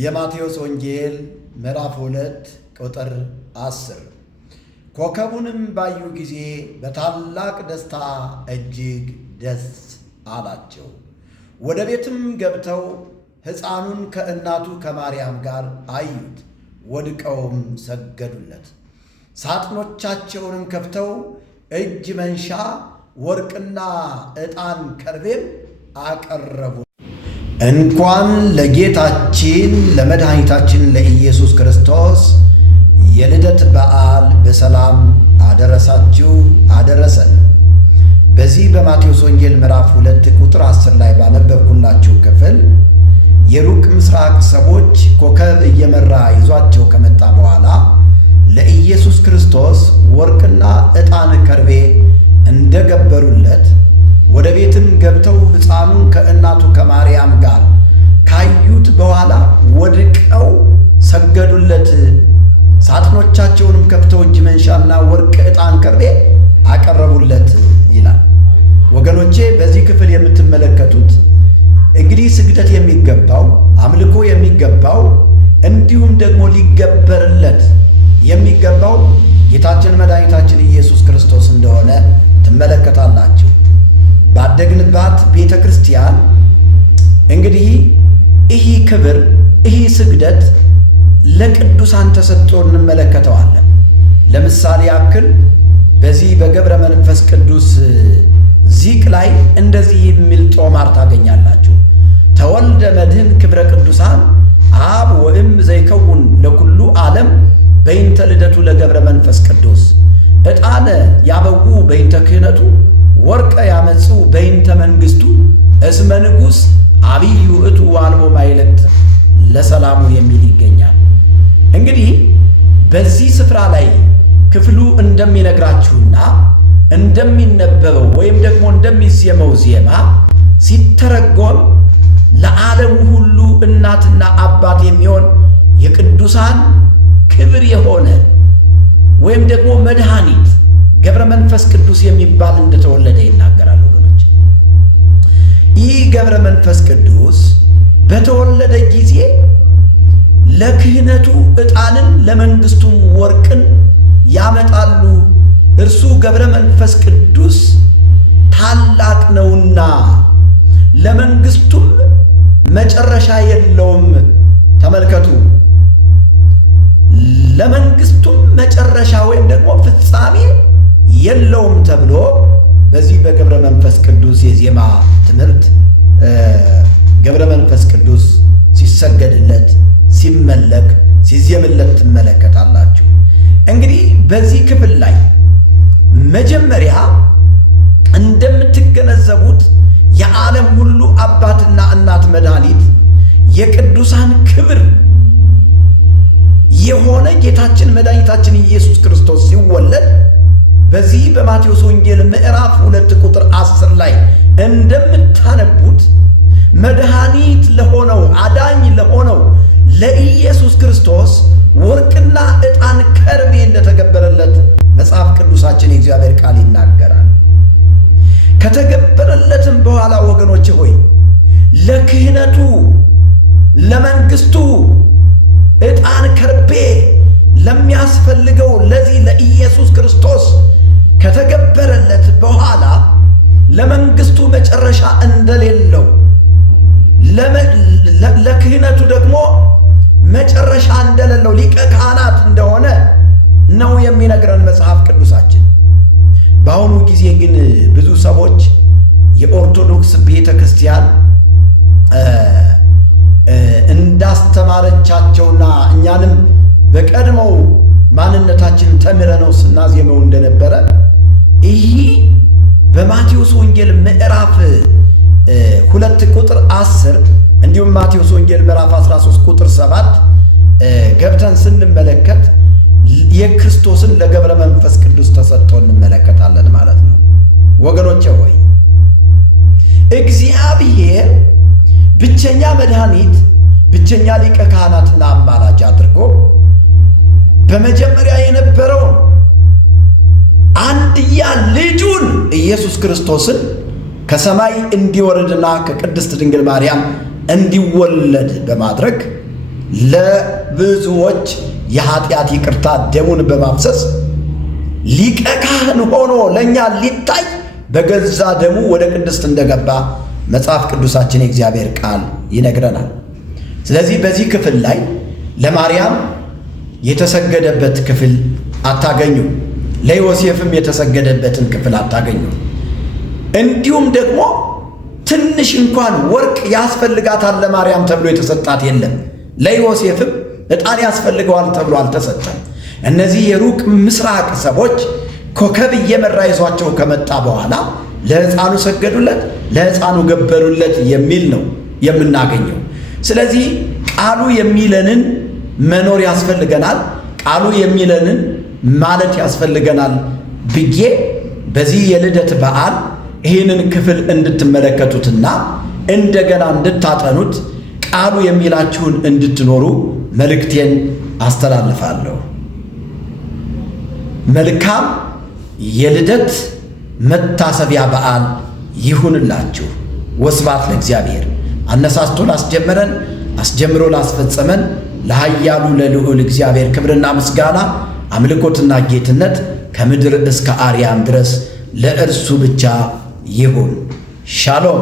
የማቴዎስ ወንጌል ምዕራፍ 2 ቁጥር 10 ኮከቡንም ባዩ ጊዜ በታላቅ ደስታ እጅግ ደስ አላቸው። ወደ ቤትም ገብተው ሕፃኑን ከእናቱ ከማርያም ጋር አዩት፣ ወድቀውም ሰገዱለት። ሳጥኖቻቸውንም ከፍተው እጅ መንሻ ወርቅና ዕጣን ከርቤም አቀረቡ። እንኳን ለጌታችን ለመድኃኒታችን ለኢየሱስ ክርስቶስ የልደት በዓል በሰላም አደረሳችሁ አደረሰን። በዚህ በማቴዎስ ወንጌል ምዕራፍ 2 ቁጥር 10 ላይ ባነበብኩላችሁ ክፍል የሩቅ ምስራቅ ሰዎች ኮከብ እየመራ ይዟቸው ከመጣ በኋላ ለኢየሱስ ክርስቶስ ወርቅና ዕጣን ከርቤ እንደገበሩለት ወደ ቤትም ገብተው ሕፃኑን ከእናቱ ከማርያም ጋር ካዩት በኋላ ወድቀው ሰገዱለት። ሳጥኖቻቸውንም ከፍተው እጅ መንሻና ወርቅ ዕጣን ከርቤ አቀረቡለት ይላል። ወገኖቼ በዚህ ክፍል የምትመለከቱት እንግዲህ ስግደት የሚገባው አምልኮ የሚገባው እንዲሁም ደግሞ ሊገበርለት የሚገባው ጌታችን መድኃኒታችን ኢየሱስ ክርስቶስ እንደሆነ ትመለከታላችሁ። ባደግንባት ቤተ ክርስቲያን እንግዲህ ይህ ክብር ይህ ስግደት ለቅዱሳን ተሰጥቶ እንመለከተዋለን። ለምሳሌ ያክል በዚህ በገብረ መንፈስ ቅዱስ ዚቅ ላይ እንደዚህ የሚል ጦማር ታገኛላችሁ። ተወልደ መድህን ክብረ ቅዱሳን አብ ወእም ዘይከውን ለኩሉ ዓለም በይንተ ልደቱ ለገብረ መንፈስ ቅዱስ ዕጣነ ያበዉ በይንተ ክህነቱ ወርቀ ያመጹ በይንተ መንግሥቱ እስመ ንጉሥ አብይ ውእቱ ዋልቦ ማይለት ለሰላሙ የሚል ይገኛል። እንግዲህ በዚህ ስፍራ ላይ ክፍሉ እንደሚነግራችሁና እንደሚነበበው ወይም ደግሞ እንደሚዜመው ዜማ ሲተረጎም ለዓለሙ ሁሉ እናትና አባት የሚሆን የቅዱሳን ክብር የሆነ ወይም ደግሞ መድኃኒት ገብረ መንፈስ ቅዱስ የሚባል እንደተወለደ ይናገራሉ ወገኖች። ይህ ገብረ መንፈስ ቅዱስ በተወለደ ጊዜ ለክህነቱ ዕጣንን ለመንግሥቱም ወርቅን ያመጣሉ። እርሱ ገብረ መንፈስ ቅዱስ ታላቅ ነውና ለመንግሥቱም መጨረሻ የለውም። ተመልከቱ፣ ለመንግሥቱም መጨረሻ ወይም ደግሞ ፍጻሜ የለውም ተብሎ በዚህ በገብረ መንፈስ ቅዱስ የዜማ ትምህርት ገብረ መንፈስ ቅዱስ ሲሰገድለት፣ ሲመለክ፣ ሲዜምለት ትመለከታላችሁ። እንግዲህ በዚህ ክፍል ላይ መጀመሪያ እንደምትገነዘቡት የዓለም ሁሉ አባትና እናት መድኃኒት የቅዱሳን ክብር የሆነ ጌታችን መድኃኒታችን ኢየሱስ ክርስቶስ ሲወለድ በዚህ በማቴዎስ ወንጌል ምዕራፍ 2 ቁጥር 10 ላይ እንደምታነቡት መድኃኒት ለሆነው አዳኝ ለሆነው ለኢየሱስ ክርስቶስ ወርቅና ዕጣን ከርቤ እንደተገበረለት መጽሐፍ ቅዱሳችን የእግዚአብሔር ቃል ይናገራል። ከተገበረለትም በኋላ ወገኖቼ ሆይ ለክህነቱ ለመንግሥቱ ዕጣን ከርቤ ለሚያስፈልገው ለዚህ ለኢየሱስ ክርስቶስ ከተገበረለት በኋላ ለመንግሥቱ መጨረሻ እንደሌለው ለክህነቱ ደግሞ መጨረሻ እንደሌለው ሊቀ ካህናት እንደሆነ ነው የሚነግረን መጽሐፍ ቅዱሳችን። በአሁኑ ጊዜ ግን ብዙ ሰዎች የኦርቶዶክስ ቤተ ክርስቲያን እንዳስተማረቻቸውና እኛንም በቀድሞው ማንነታችን ተምረነው ስናዜመው እንደነበረ ይህ በማቴዎስ ወንጌል ምዕራፍ 2 ቁጥር 10 እንዲሁም ማቴዎስ ወንጌል ምዕራፍ 13 ቁጥር 7 ገብተን ስንመለከት የክርስቶስን ለገብረ መንፈስ ቅዱስ ተሰጥቶ እንመለከታለን ማለት ነው። ወገኖቼ ሆይ እግዚአብሔር ብቸኛ መድኃኒት፣ ብቸኛ ሊቀ ካህናትና አማላጅ አድርጎ በመጀመሪያ የነበረውን አንድያ ልጁን ኢየሱስ ክርስቶስን ከሰማይ እንዲወርድና ከቅድስት ድንግል ማርያም እንዲወለድ በማድረግ ለብዙዎች የኃጢአት ይቅርታ ደሙን በማፍሰስ ሊቀ ካህን ሆኖ ለእኛ ሊታይ በገዛ ደሙ ወደ ቅድስት እንደገባ መጽሐፍ ቅዱሳችን የእግዚአብሔር ቃል ይነግረናል። ስለዚህ በዚህ ክፍል ላይ ለማርያም የተሰገደበት ክፍል አታገኙ፣ ለዮሴፍም የተሰገደበትን ክፍል አታገኙ። እንዲሁም ደግሞ ትንሽ እንኳን ወርቅ ያስፈልጋታል ለማርያም ተብሎ የተሰጣት የለም። ለዮሴፍም ዕጣን ያስፈልገዋል ተብሎ አልተሰጠም። እነዚህ የሩቅ ምስራቅ ሰዎች ኮከብ እየመራ ይዟቸው ከመጣ በኋላ ለሕፃኑ ሰገዱለት፣ ለሕፃኑ ገበሩለት የሚል ነው የምናገኘው። ስለዚህ ቃሉ የሚለንን መኖር ያስፈልገናል፣ ቃሉ የሚለንን ማለት ያስፈልገናል ብዬ በዚህ የልደት በዓል ይህንን ክፍል እንድትመለከቱትና እንደገና እንድታጠኑት ቃሉ የሚላችሁን እንድትኖሩ መልእክቴን አስተላልፋለሁ። መልካም የልደት መታሰቢያ በዓል ይሁንላችሁ። ወስብሐት ለእግዚአብሔር። አነሳስቶ ላስጀመረን አስጀምሮ ላስፈጸመን ለኃያሉ ለልዑል እግዚአብሔር ክብርና ምስጋና አምልኮትና ጌትነት ከምድር እስከ አርያም ድረስ ለእርሱ ብቻ ይሁን። ሻሎም